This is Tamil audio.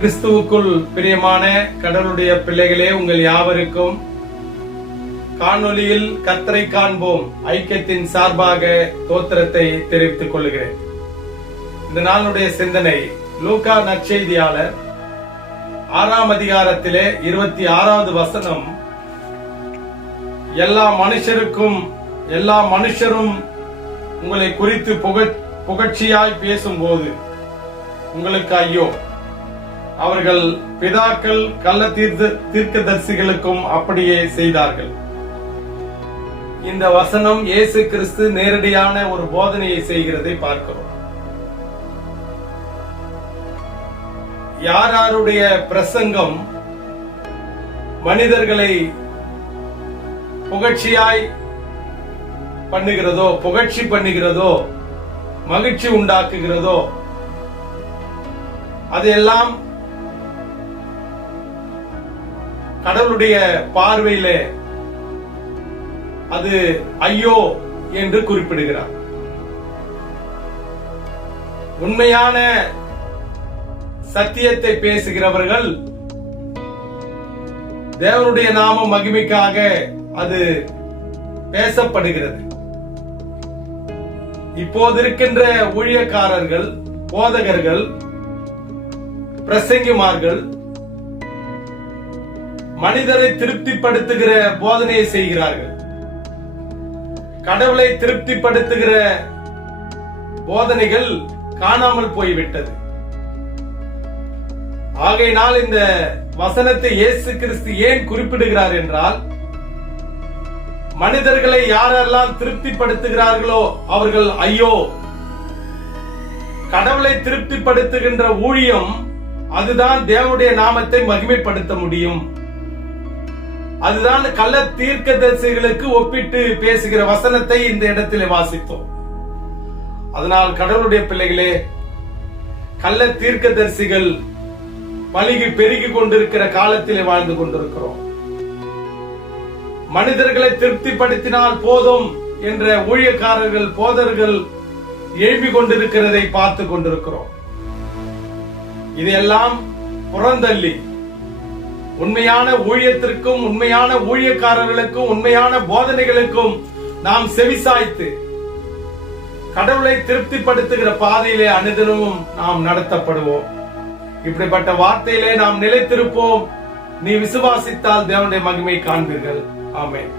கிறிஸ்துவுக்குள் பிரியமான கடவுளுடைய பிள்ளைகளே, உங்கள் யாவருக்கும் காணொலியில் கர்த்தரை காண்போம் ஐக்கியத்தின் சார்பாக தோத்திரத்தை தெரிவித்துக் கொள்கிறேன். இந்த நாளுடைய சிந்தனை லூக்கா நற்செய்தியாளர் 6ஆம் அதிகாரத்திலே 26வது வசனம். எல்லா மனுஷரும் உங்களை குறித்து புகழ்ச்சியாய் பேசும்போது உங்களுக்கு ஐயோ, அவர்கள் பிதாக்கள் கள்ள தீர்க்கதரிசிகளுக்கும் அப்படியே செய்தார்கள். இந்த வசனம் இயேசு கிறிஸ்து நேரடியான ஒரு போதனையை செய்கிறதை பார்க்கிறோம். யாருடைய பிரசங்கம் மனிதர்களை புகழ்ச்சியாய் புகழ்ச்சி பண்ணுகிறதோ, மகிழ்ச்சி உண்டாக்குகிறதோ, அதெல்லாம் கடவுளுடைய பார்வையிலே அது ஐயோ என்று குறிப்பிடுகிறார். உண்மையான சத்தியத்தை பேசுகிறவர்கள் தேவனுடைய நாம மகிமைக்காக அது பேசப்படுகிறது. இப்போது இருக்கின்ற ஊழியக்காரர்கள், போதகர்கள், பிரசங்கிமார்கள் மனிதரை திருப்திப்படுத்துகிற போதனையை செய்கிறார்கள். கடவுளை திருப்திப்படுத்துகிற போதனைகள் காணாமல் போய்விட்டது. ஆகையினால் இந்த வசனத்தை இயேசு கிறிஸ்து ஏன் குறிப்பிடுகிறார் என்றால், மனிதர்களை யாரெல்லாம் திருப்திப்படுத்துகிறார்களோ அவர்கள் ஐயோ. கடவுளை திருப்திப்படுத்துகின்ற ஊழியம் அதுதான் தேவனுடைய நாமத்தை மகிமைப்படுத்த முடியும். அதுதான் கள்ள தீர்க்கதரிசிகளுக்கு ஒப்பிட்டு பேசுகிற வசனத்தை இந்த இடத்திலே வாசித்தோம். அதனால் கடவுளுடைய பிள்ளைகளே, கள்ள தீர்க்கதரிசிகள் பலிகி பெருகி கொண்டிருக்கிற காலத்திலே வாழ்ந்து கொண்டிருக்கிறோம். மனிதர்களை திருப்திப்படுத்தினால் போதும் என்ற ஊழியக்காரர்கள், போதர்கள் எழுப்பிக் கொண்டிருக்கிறதை பார்த்து கொண்டிருக்கிறோம். இதையெல்லாம் புறந்தள்ளி உண்மையான ஊழியத்திற்கும், உண்மையான ஊழியக்காரர்களுக்கும், உண்மையான போதனைகளுக்கும் நாம் செவிசாய்த்து கடவுளை திருப்திப்படுத்துகிற பாதையிலே அனுதினமும் நாம் நடத்தப்படுவோம். இப்படிப்பட்ட வார்த்தையிலே நாம் நிலைத்திருப்போம். நீ விசுவாசித்தால் தேவனுடைய மகிமை காண்பீர்கள். ஆமென்.